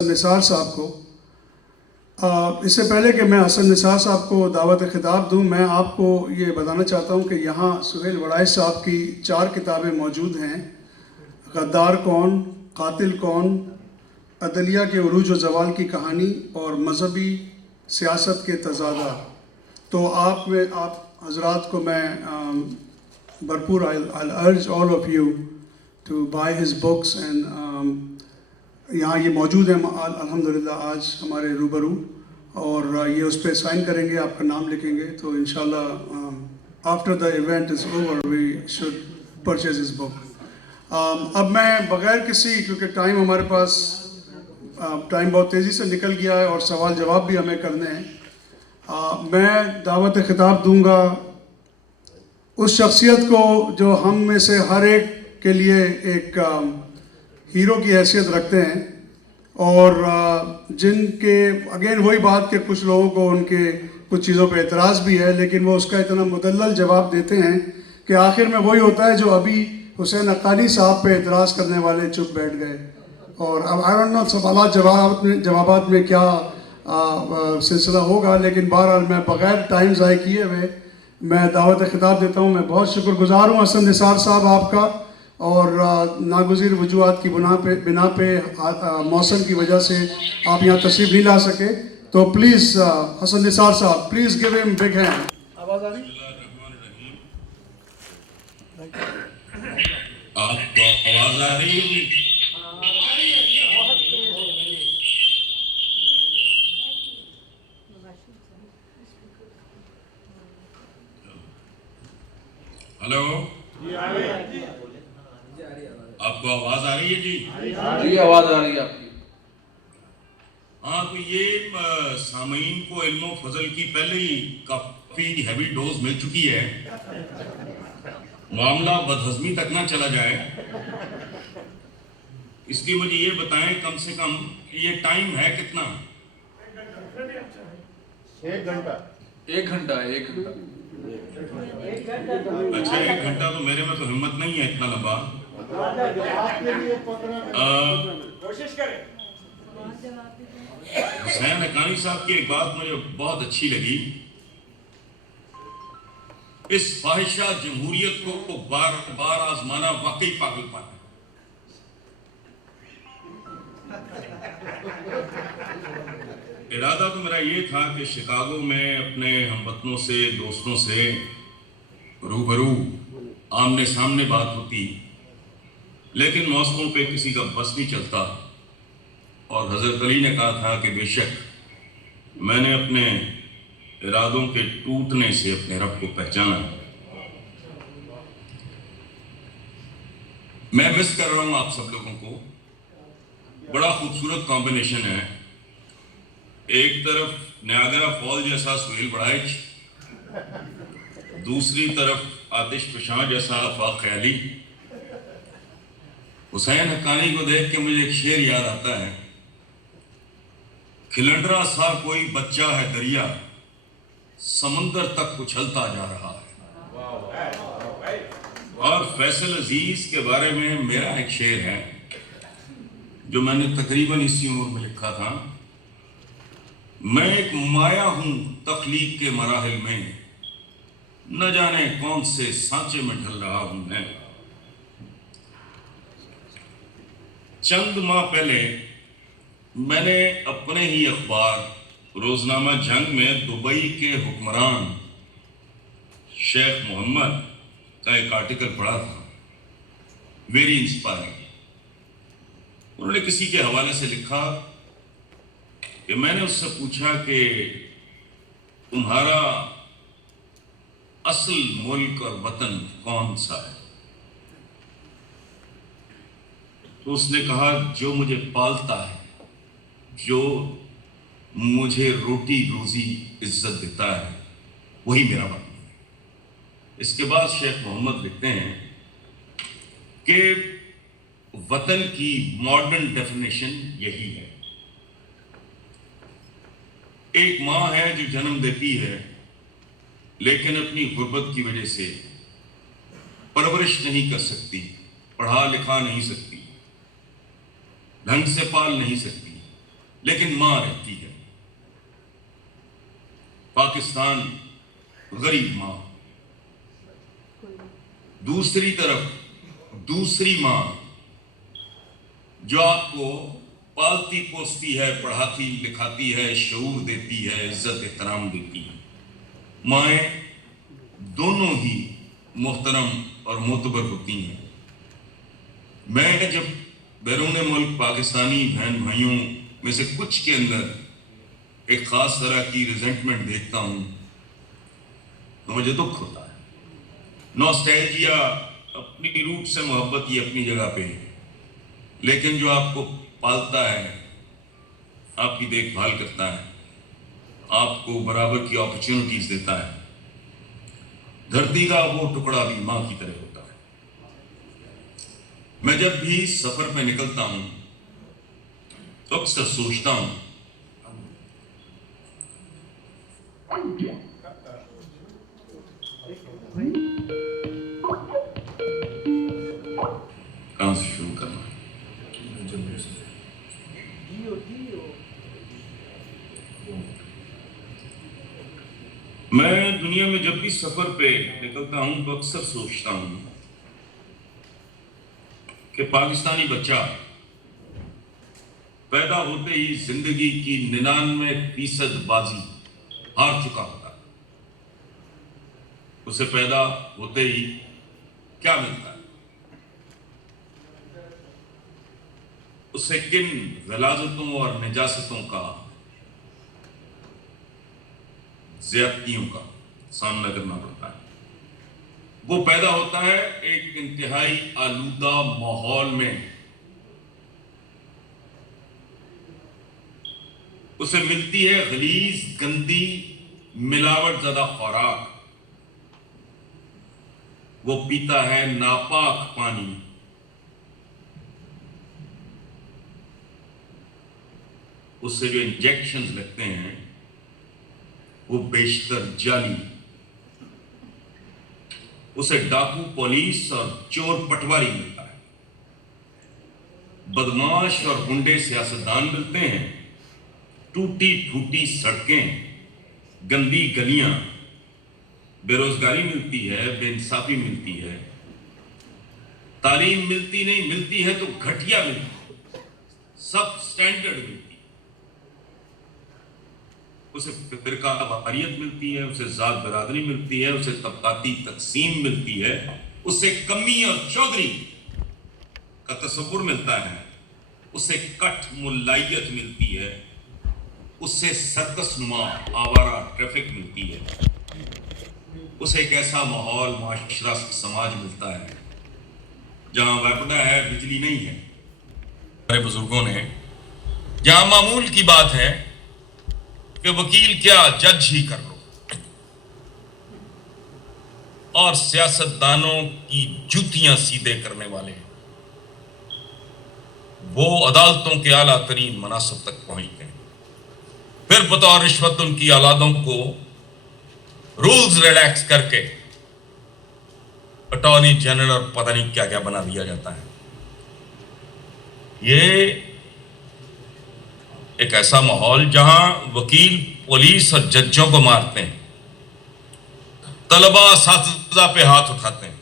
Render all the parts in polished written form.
نثار صاحب کو اس سے پہلے کہ میں حسن نثار صاحب کو دعوت خطاب دوں، میں آپ کو یہ بتانا چاہتا ہوں کہ یہاں سہیل وڑائچ صاحب کی 4 کتابیں موجود ہیں: غدار کون، قاتل کون، عدلیہ کے عروج و زوال کی کہانی اور مذہبی سیاست کے تضادات۔ تو آپ حضرات کو میں بھرپور I'll urge all of you to buy his books and یہاں یہ موجود ہیں الحمدللہ آج ہمارے روبرو، اور یہ اس پہ سائن کریں گے، آپ کا نام لکھیں گے، تو انشاءاللہ after the event is over we should purchase his book. اب میں بغیر کسی، کیونکہ ٹائم ہمارے پاس ٹائم بہت تیزی سے نکل گیا ہے اور سوال جواب بھی ہمیں کرنے ہیں، میں دعوت خطاب دوں گا اس شخصیت کو جو ہم میں سے ہر ایک کے لیے ایک ہیرو کی حیثیت رکھتے ہیں، اور جن کے اگین وہی بات کہ کچھ لوگوں کو ان کے کچھ چیزوں پہ اعتراض بھی ہے، لیکن وہ اس کا اتنا مدلل جواب دیتے ہیں کہ آخر میں وہی ہوتا ہے جو ابھی حسین حقانی صاحب پہ اعتراض کرنے والے چپ بیٹھ گئے۔ اور اب I don't know سوالات جوابات میں کیا سلسلہ ہوگا، لیکن بہرحال میں بغیر ٹائم ضائع کیے ہوئے میں دعوت خطاب دیتا ہوں۔ میں بہت شکر گزار ہوں حسن نثار صاحب آپ کا، اور ناگزیر وجوہات کی بنا پہ موسم کی وجہ سے آپ یہاں تشریف نہیں لا سکے، تو پلیز حسن نثار صاحب، پلیز گیو ہم بگ ہینڈ۔ آواز آ رہی؟ آپ کو آواز آ رہی ہے؟ ہلو، آپ کو آواز آ رہی ہے؟ جی آواز آ رہی ہے آپ کی۔ ہاں، تو یہ سامعین کو علم و فضل کی پہلے ہی کافی ہیوی ڈوز مل چکی ہے، معاملہ بدہضمی تک نہ چلا جائے، اس لیے مجھے یہ بتائیں کم سے کم یہ ٹائم ہے کتنا؟ 1 گھنٹہ۔ 1 گھنٹہ۔ اچھا، 1 گھنٹہ تو میرے میں تو ہمت نہیں ہے اتنا لمبا۔ حسین حقانی صاحب کی ایک بات مجھے بہت اچھی لگی، اس فاحشہ جمہوریت کو بار بار آزمانا واقعی پاگل پن ہے۔ ارادہ تو میرا یہ تھا کہ شکاگو میں اپنے ہم وطنوں سے، دوستوں سے روبرو آمنے سامنے بات ہوتی، لیکن موسموں پہ کسی کا بس نہیں چلتا، اور حضرت علی نے کہا تھا کہ بے شک میں نے اپنے ارادوں کے ٹوٹنے سے اپنے رب کو پہچانا۔ میں مس کر رہا ہوں آپ سب لوگوں کو، بڑا خوبصورت کمبینیشن ہے، ایک طرف نیاگرا فال جیسا سہیل وڑائچ، دوسری طرف آتش فشاں جیسا آفاق خیالی۔ حسین حقانی کو دیکھ کے مجھے ایک شعر یاد آتا ہے: کھلنڈرا سا کوئی بچہ ہے دریا، سمندر تک اچھلتا جا رہا ہے۔ اور فیصل عزیز کے بارے میں میرا ایک شعر ہے جو میں نے تقریباً اسی عمر میں لکھا تھا: میں ایک مایا ہوں تخلیق کے مراحل میں، نہ جانے کون سے سانچے میں ڈھل رہا ہوں میں۔ چند ماہ پہلے میں نے اپنے ہی اخبار روزنامہ جنگ میں دبئی کے حکمران شیخ محمد کا ایک آرٹیکل پڑھا تھا، ویری انسپائرنگ۔ انہوں نے کسی کے حوالے سے لکھا کہ میں نے اس سے پوچھا کہ تمہارا اصل ملک اور وطن کون سا ہے؟ تو اس نے کہا جو مجھے پالتا ہے، جو مجھے روٹی روزی عزت دیتا ہے، وہی میرا وطن ہے۔ اس کے بعد شیخ محمد لکھتے ہیں کہ وطن کی ماڈرن ڈیفینیشن یہی ہے: ایک ماں ہے جو جنم دیتی ہے لیکن اپنی غربت کی وجہ سے پرورش نہیں کر سکتی، پڑھا لکھا نہیں سکتی، ڈھنگ سے پال نہیں سکتی، لیکن ماں رہتی ہے. پاکستان غریب ماں. دوسری طرف دوسری ماں جو آپ کو پالتی پوستی ہے, پڑھاتی لکھاتی ہے, شعور دیتی ہے, عزت احترام دیتی ہے. مائیں دونوں ہی محترم اور معتبر ہوتی ہیں. میں جب بیرون ملک پاکستانی بہن بھائیوں میں سے کچھ کے اندر ایک خاص طرح کی ریزنٹمنٹ دیکھتا ہوں تو مجھے دکھ ہوتا ہے. نوسٹیلجیا, اپنی روٹ سے محبت یہ اپنی جگہ پہ ہے, لیکن جو آپ کو پالتا ہے, آپ کی دیکھ بھال کرتا ہے, آپ کو برابر کی اپرچونٹیز دیتا ہے, دھرتی کا وہ ٹکڑا بھی ماں کی طرح ہوتا ہے. میں جب بھی سفر پہ نکلتا ہوں تو اکثر سوچتا ہوں کہاں سے شروع کرنا ہے. میں دنیا میں جب بھی سفر پہ نکلتا ہوں تو اکثر سوچتا ہوں کہ پاکستانی بچہ پیدا ہوتے ہی زندگی کی 99% بازی ہار چکا ہوتا ہے. اسے پیدا ہوتے ہی کیا ملتا ہے؟ اسے کن غلاظتوں اور نجاستوں کا, زیادتیوں کا سامنا کرنا پڑتا ہے. وہ پیدا ہوتا ہے ایک انتہائی آلودہ ماحول میں. اسے ملتی ہے غلیظ, گندی, ملاوٹ زدہ خوراک. وہ پیتا ہے ناپاک پانی. اس سے جو انجیکشنز لگتے ہیں وہ بیشتر جعلی. اسے ڈاکو پولیس اور چور پٹواری ملتا ہے. بدماش اور گنڈے سیاستدان ملتے ہیں. ٹوٹی پھوٹی سڑکیں, گندی گلیاں, بے روزگاری ملتی ہے, بے انصافی ملتی ہے, تعلیم ملتی نہیں, ملتی ہے تو گھٹیا ملتی ہے, سب سٹینڈرڈ ملتی ہے. اسے فرقہ واریت ملتی ہے, اسے ذات برادری ملتی ہے, اسے طبقاتی تقسیم ملتی ہے, اسے کمی اور چودھری کا تصور ملتا ہے, اسے کٹ ملائیت ملتی ہے, اسے سرکس نما آوارہ ٹریفک ملتی ہے, اسے ایک ایسا ماحول, معاشرہ, سماج ملتا ہے جہاں ویپڈا ہے, بجلی نہیں ہے. ہمارے بزرگوں نے, جہاں معمول کی بات ہے کہ وکیل کیا جج ہی کر لو, اور سیاستدانوں کی جوتیاں سیدھے کرنے والے وہ عدالتوں کے اعلیٰ ترین مناصب تک پہنچتے ہیں. پھر بطور رشوت ان کی اولادوں کو رولز ریلیکس کر کے اٹارنی جنرل اور پتہ نہیں کیا کیا بنا دیا جاتا ہے. یہ ایک ایسا ماحول جہاں وکیل پولیس اور ججوں کو مارتے ہیں, طلباء اساتذہ پہ ہاتھ اٹھاتے ہیں,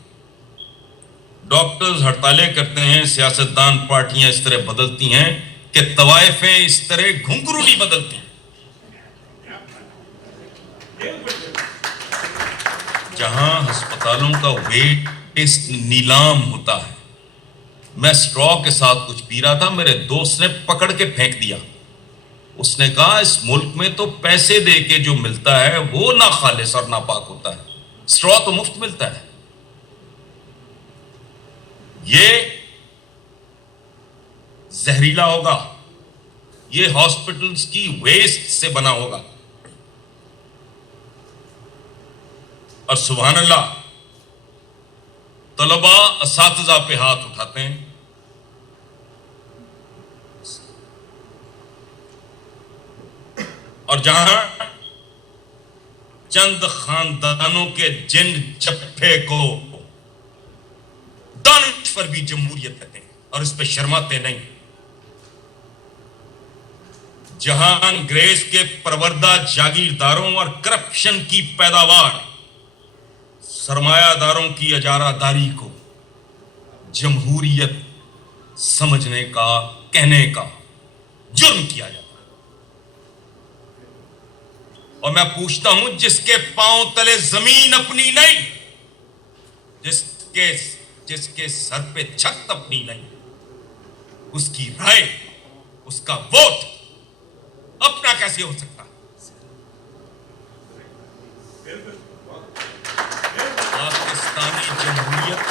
ڈاکٹرز ہڑتالیں کرتے ہیں, سیاستدان پارٹیاں اس طرح بدلتی ہیں کہ طوائفیں اس طرح گھنگرو نہیں بدلتی. جہاں ہسپتالوں کا ویسٹ نیلام ہوتا ہے. میں سٹرا کے ساتھ کچھ پی رہا تھا, میرے دوست نے پکڑ کے پھینک دیا. اس نے کہا اس ملک میں تو پیسے دے کے جو ملتا ہے وہ ناخالص اور ناپاک ہوتا ہے, سٹرا تو مفت ملتا ہے. یہ زہریلا ہوگا, یہ ہاسپٹلز کی ویسٹ سے بنا ہوگا. اور سبحان اللہ, طلباء اساتذہ پہ ہاتھ اٹھاتے ہیں. اور جہاں چند خاندانوں کے جن چپے کو دانش پر بھی جمہوریت کہتے ہیں اور اس پہ شرماتے نہیں. جہاں انگریز کے پروردہ جاگیرداروں اور کرپشن کی پیداوار سرمایہ داروں کی اجارہ داری کو جمہوریت سمجھنے کا، کہنے کا جرم کیا جاتا ہے۔ اور میں پوچھتا ہوں، جس کے پاؤں تلے زمین اپنی نہیں، جس کے سر پہ چھت اپنی نہیں، اس کی رائے، اس کا ووٹ اپنا کیسے ہو سکتا؟ پاکستانی جمہوریت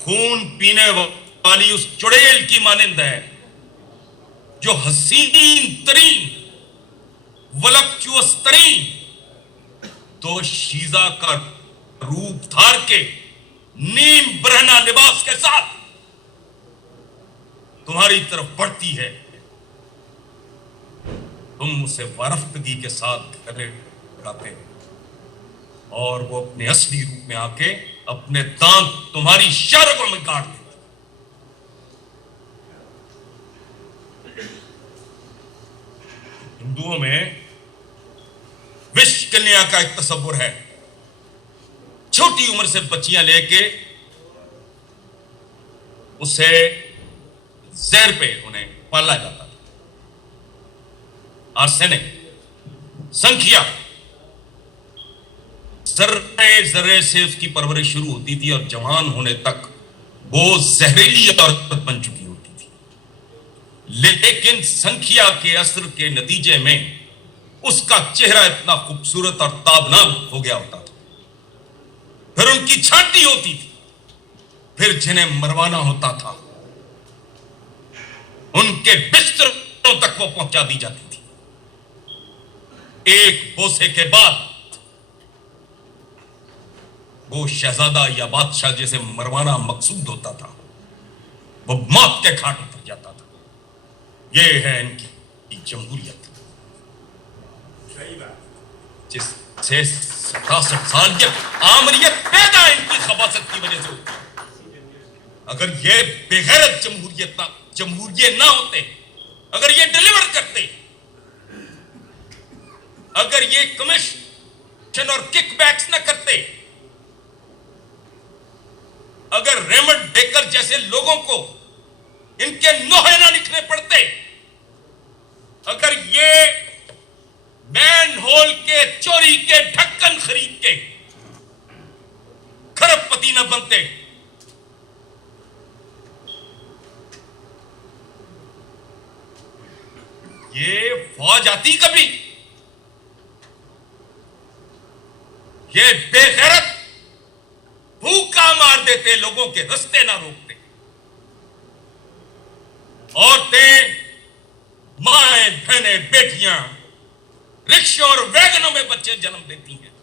خون پینے والی اس چڑیل کی مانند ہے جو حسین ترین، ولپچوس ترین دو شیزہ کا روپ دھار کے نیم برہنہ لباس کے ساتھ تمہاری طرف بڑھتی ہے۔ تم اسے وارفتگی کے ساتھ گلے لگاتے اور وہ اپنے اصلی روپ میں آ کے اپنے دانت تمہاری شرگوں میں کاٹ دیتے۔ ہندوؤں میں وش کنیا کا ایک تصور ہے، چھوٹی عمر سے بچیاں لے کے اسے زہر پہ انہیں پالا جاتا تھا۔ آرسینک، سنکھیا، ذرے ذرے سے اس کی پرورش شروع ہوتی تھی اور جوان ہونے تک وہ زہریلی عورت بن چکی ہوتی تھی۔ لیکن سنکھیا کے اثر کے نتیجے میں اس کا چہرہ اتنا خوبصورت اور تابناک ہو گیا ہوتا تھا۔ پھر ان کی چھانٹی ہوتی تھی، پھر جنہیں مروانا ہوتا تھا ان کے بستروں تک وہ پہنچا دی جاتی تھی۔ ایک بوسے کے بعد وہ شہزادہ یا بادشاہ جسے مروانا مقصود ہوتا تھا وہ موت کے گھاٹ اتر جاتا تھا۔ یہ ہے ان کی جمہوریت، جس سے 67 سال کی آمریت پیدا ان کی خباثت کی وجہ سے ہوتی ہے۔ اگر یہ بے غیرت جمہوریت نہ ہوتے، اگر یہ ڈیلیور کرتے، اگر یہ کمیشن اور کک بیکس نہ کرتے، اگر ریمنڈ بیکر جیسے لوگوں کو ان کے نوحے نہ لکھنے پڑتے، اگر یہ مین ہول کے چوری کے ڈھکن خرید کے کھرب پتی نہ بنتے، یہ فوج آتی کبھی؟ یہ بے غیرت بھوکا مار دیتے، لوگوں کے رستے نہ روکتے۔ عورتیں، مائیں، بہنیں، بیٹیاں رکشوں اور ویگنوں میں بچے جنم دیتی ہیں۔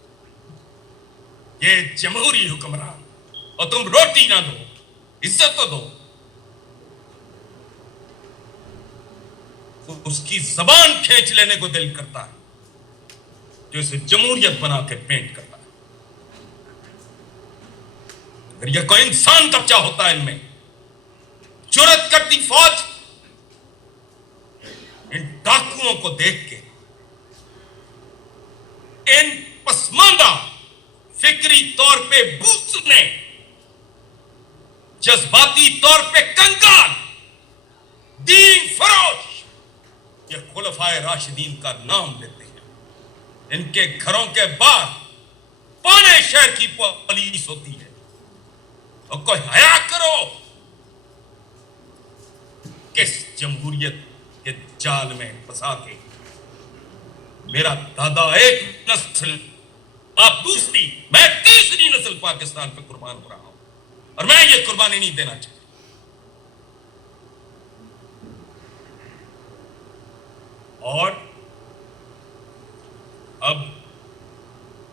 یہ جمہوری حکمران، اور تم روٹی نہ دو، عزت تو دو۔ اس کی زبان کھینچ لینے کو دل کرتا ہے جو اسے جمہوریت بنا کے پینٹ کرتا ہے۔ اگر یہ کوئی انسان بچہ ہوتا ہے ان میں، جرأت کرتی فوج ان ڈاکوؤں کو دیکھ کے، ان پسماندہ، فکری طور پہ بوسنے، جذباتی طور پہ کنگال، دین فروش، یہ خلفائے راشدین کا نام لیتے ہیں۔ ان کے گھروں کے باہر پونے شہر کی پولیس ہوتی ہے، اور کوئی حیا کرو، کس جمہوریت کے جال میں پھنسا کے میرا دادا ایک نسل، آپ دوسری، میں تیسری نسل پاکستان پہ قربان ہو رہا ہوں، اور میں یہ قربانی نہیں دینا چاہتا۔ اور اب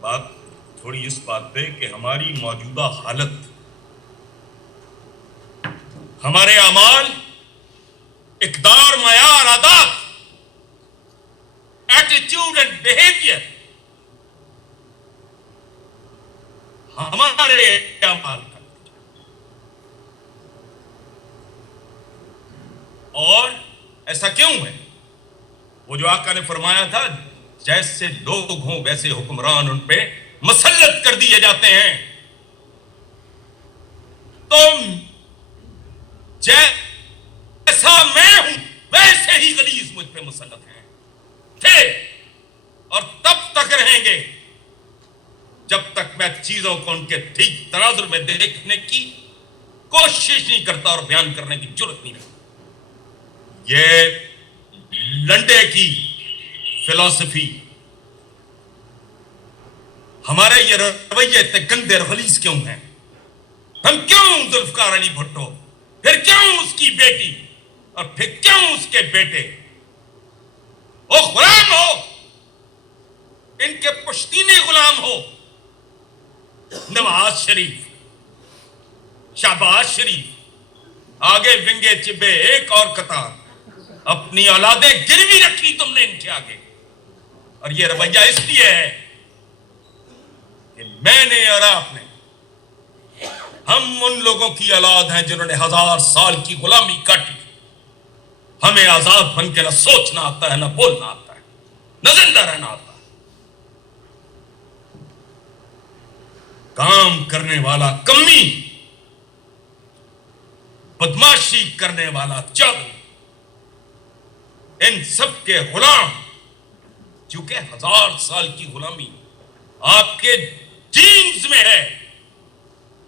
بات تھوڑی اس بات پہ کہ ہماری موجودہ حالت، ہمارے اعمال، اقدار، معیار، عادات، ایٹیٹیوڈ اینڈ بیہیویئر، ہمارے اعمال کا، اور ایسا کیوں ہے؟ وہ جو آقا نے فرمایا تھا جیسے لوگ ہوں ویسے حکمران ان پہ مسلط کر دیے جاتے ہیں. تم جیسا میں ہوں ویسے ہی غلیظ مجھ پہ مسلط ہیں تھے اور تب تک رہیں گے جب تک میں چیزوں کو ان کے ٹھیک تناظر میں دیکھنے کی کوشش نہیں کرتا اور بیان کرنے کی جرات نہیں رکھتا. یہ لنڈے کی فلسفی، ہمارے یہ رویے اتنے گندے اور غلیظ کیوں ہیں؟ ہم کیوں ذوالفقار علی بھٹو، پھر کیوں اس کی بیٹی اور پھر کیوں اس کے بیٹے وہ غلام ہو، ان کے پشتینے غلام ہو؟ نواز شریف، شہباز شریف، آگے ونگے چبے ایک اور قطار، اپنی اولادیں گروی رکھی تم نے ان کے آگے. اور یہ رویہ اس لیے ہے کہ میں نے اور آپ نے، ہم ان لوگوں کی اولاد ہیں جنہوں نے 1000 سال کی غلامی کاٹی. ہمیں آزاد بن کے نہ سوچنا آتا ہے، نہ بولنا آتا ہے، نہ زندہ رہنا آتا ہے. کام کرنے والا کمی، بدماشی کرنے والا چاغ، ان سب کے غلام، چونکہ 1000 سال کی غلامی آپ کے جینز میں ہے.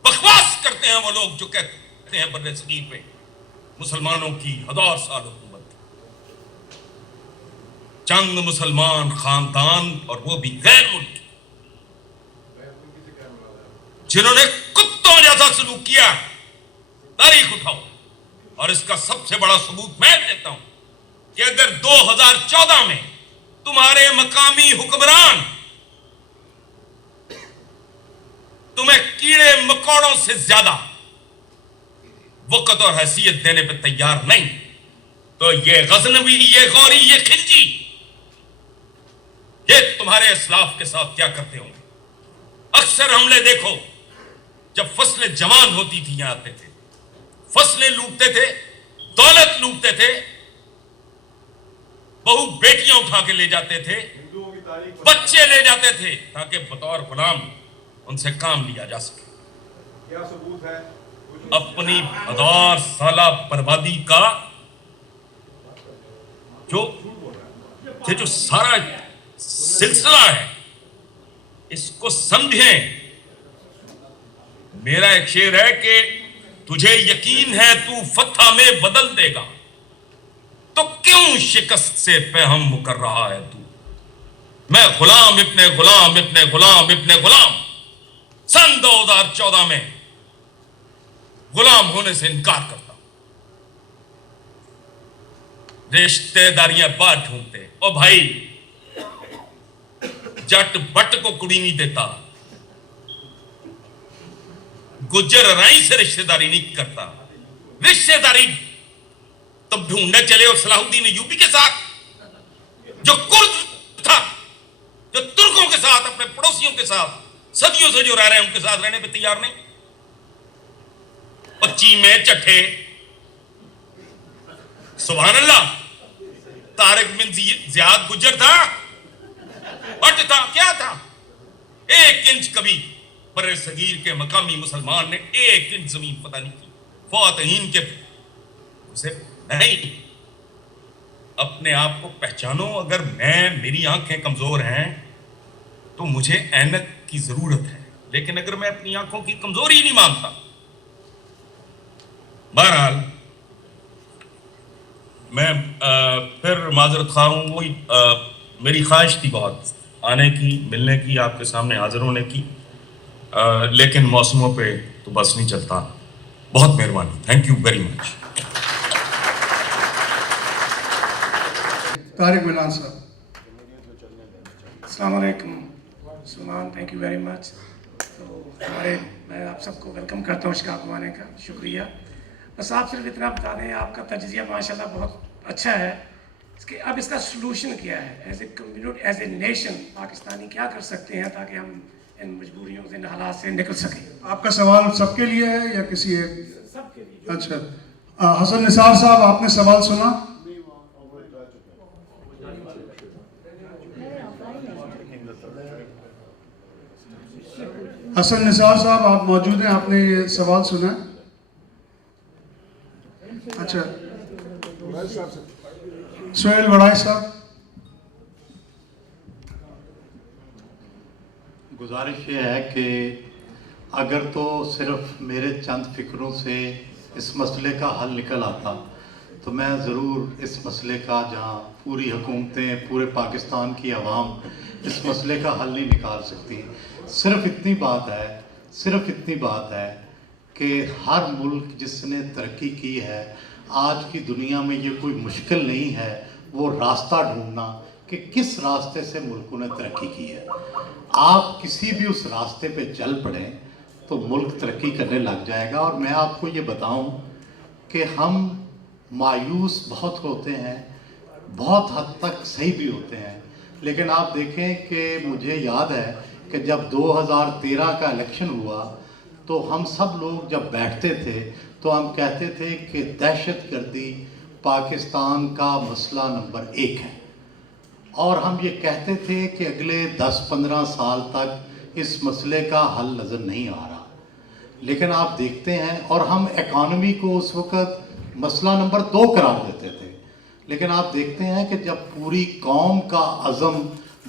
بکواس کرتے ہیں وہ لوگ جو کہتے ہیں بر صغیر پہ مسلمانوں کی 1000 سال حکومت. چند مسلمان خاندان اور وہ بھی غیر ملکی جنہوں نے کتوں جیسا سلوک کیا، تاریخ اٹھاؤ. اور اس کا سب سے بڑا ثبوت میں دیتا ہوں کہ اگر 2014 میں تمہارے مقامی حکمران تمہیں کیڑے مکوڑوں سے زیادہ وقت اور حیثیت دینے پہ تیار نہیں، تو یہ غزنوی، یہ غوری، یہ خلجی، یہ تمہارے اسلاف کے ساتھ کیا کرتے ہوں گے؟ اکثر حملے دیکھو، جب فصلیں جوان ہوتی تھی یہاں آتے تھے، فصلیں لوٹتے تھے، دولت لوٹتے تھے، بہو بیٹیاں اٹھا کے لے جاتے تھے، بچے لے جاتے تھے تاکہ بطور غلام ان سے کام لیا جا سکے. کیا ثبوت ہے؟ اپنی 1000 سالہ بربادی کا جو سارا سلسلہ ہے، اس کو سمجھیں. میرا ایک شعر ہے کہ تجھے یقین ہے تو فتح میں بدل دے گا، تو کیوں شکست سے پہم کر رہا ہے تو؟ میں غلام ابن غلام ابن غلام ابن غلام سن 2014 میں غلام ہونے سے انکار کرتا ہوں. رشتے داریاں بات ڈھونڈتے، او بھائی جٹ بٹ کو کڑی نہیں دیتا، گجر رائی سے رشتے داری نہیں کرتا. رشتے داری تب ڈھونڈنے چلے اور صلاح الدین ایوبی کے ساتھ جو کرد تھا، جو ترکوں کے ساتھ، اپنے پڑوسیوں کے ساتھ صدیوں سے جو رہ رہے ہیں ان کے ساتھ رہنے پہ تیار نہیں. پچی میں چٹھے، سبحان اللہ، طارق بن زیاد گجر تھا، بٹ تھا، کیا تھا؟ 1 انچ کبھی بر صغیر کے مقامی مسلمان نے 1 انچ زمین فتح نہیں کی. فاتحین کے اسے نہیں. اپنے آپ کو پہچانو. اگر میری آنکھیں کمزور ہیں تو مجھے اینک کی ضرورت ہے، لیکن اگر میں اپنی آنکھوں کی کمزوری نہیں مانتا. بہرحال میں پھر معذرت خواہ ہوں. وہی میری خواہش تھی بہت آنے کی، ملنے کی، آپ کے سامنے حاضر ہونے کی، لیکن موسموں پہ تو بس نہیں چلتا. بہت مہربانی، thank you very much. Tariq ملان صاحب. السلام علیکم Salman, thank you very much. تو میں آپ سب کو ویلکم کرتا ہوں شکاگو آنے کا، شکریہ. بس آپ صرف اتنا بتا دیں، آپ کا تجزیہ ماشاءاللہ بہت اچھا ہے. اب اس کا سلوشن کیا ہے؟ As a community, as a nation Pakistani کیا کر سکتے ہیں تاکہ ہم ان مجبوریوں سے، ان حالات سے نکل سکیں؟ آپ کا سوال سب کے لیے ہے یا کسی ایک؟ سب کے لیے. اچھا، حسن نثار صاحب آپ نے سوال سنا؟ حسن نثار صاحب آپ موجود ہیں, آپ نے یہ سوال سنا ہے؟ اچھا, سہیل وڑائی صاحب. گزارش یہ ہے کہ اگر تو صرف میرے چند فکروں سے اس مسئلے کا حل نکل آتا تو میں ضرور اس مسئلے کا, جہاں پوری حکومتیں, پورے پاکستان کی عوام اس مسئلے کا حل نہیں نکال سکتی. صرف اتنی بات ہے کہ ہر ملک جس نے ترقی کی ہے, آج کی دنیا میں یہ کوئی مشکل نہیں ہے وہ راستہ ڈھونڈنا کہ کس راستے سے ملکوں نے ترقی کی ہے. آپ کسی بھی اس راستے پہ چل پڑیں تو ملک ترقی کرنے لگ جائے گا. اور میں آپ کو یہ بتاؤں کہ ہم مایوس بہت ہوتے ہیں, بہت حد تک صحیح بھی ہوتے ہیں, لیکن آپ دیکھیں کہ مجھے یاد ہے کہ جب 2013 کا الیکشن ہوا تو ہم سب لوگ جب بیٹھتے تھے تو ہم کہتے تھے کہ دہشت گردی پاکستان کا مسئلہ نمبر 1 ہے, اور ہم یہ کہتے تھے کہ اگلے 10-15 سال تک اس مسئلے کا حل نظر نہیں آ رہا. لیکن آپ دیکھتے ہیں, اور ہم اکانومی کو اس وقت مسئلہ نمبر 2 قرار دیتے تھے, لیکن آپ دیکھتے ہیں کہ جب پوری قوم کا عزم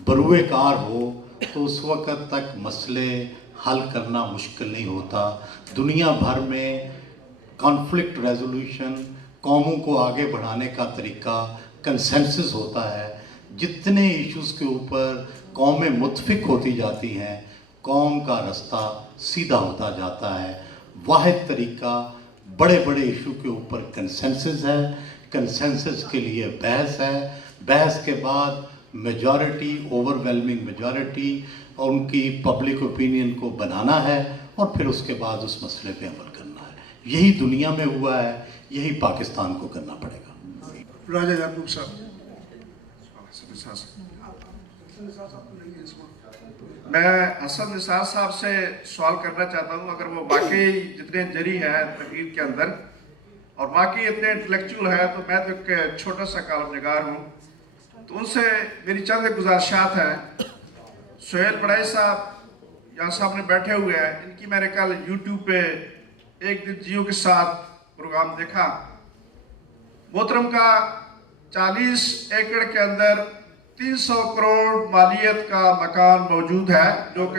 بروئے کار ہو تو اس وقت تک مسئلے حل کرنا مشکل نہیں ہوتا. دنیا بھر میں کانفلکٹ ریزولوشن, قوموں کو آگے بڑھانے کا طریقہ کنسنسس ہوتا ہے. جتنے ایشوز کے اوپر قومیں متفق ہوتی جاتی ہیں, قوم کا رستہ سیدھا ہوتا جاتا ہے. واحد طریقہ بڑے بڑے ایشو کے اوپر کنسنسس ہے, کنسنسس کے لیے بحث ہے, بحث کے بعد میجورٹی, اوور ویلمنگ میجورٹی, اور ان کی پبلک اوپینین کو بنانا ہے, اور پھر اس کے بعد اس مسئلے پہ عمل کرنا ہے. یہی دنیا میں ہوا ہے, یہی پاکستان کو کرنا پڑے گا. راجہ یعقوب صاحب. میں حسن نثار صاحب سے سوال کرنا چاہتا ہوں. اگر وہ واقعی جتنے جری ہیں تقریر کے اندر اور واقعی اتنے انٹلیکچوئل ہیں, تو میں تو ایک چھوٹا سا کالم نگار ہوں, تو ان سے میری چند گزارشات ہیں. سہیل وڑائی صاحب یہاں سامنے بیٹھے ہوئے ہیں, ان کی میں نے کل یوٹیوب پہ ایک دن جیو کے ساتھ پروگرام دیکھا. محترم کا 40 ایکڑ کے اندر 300 کروڑ مالیت کا مکان موجود ہے, جو کہ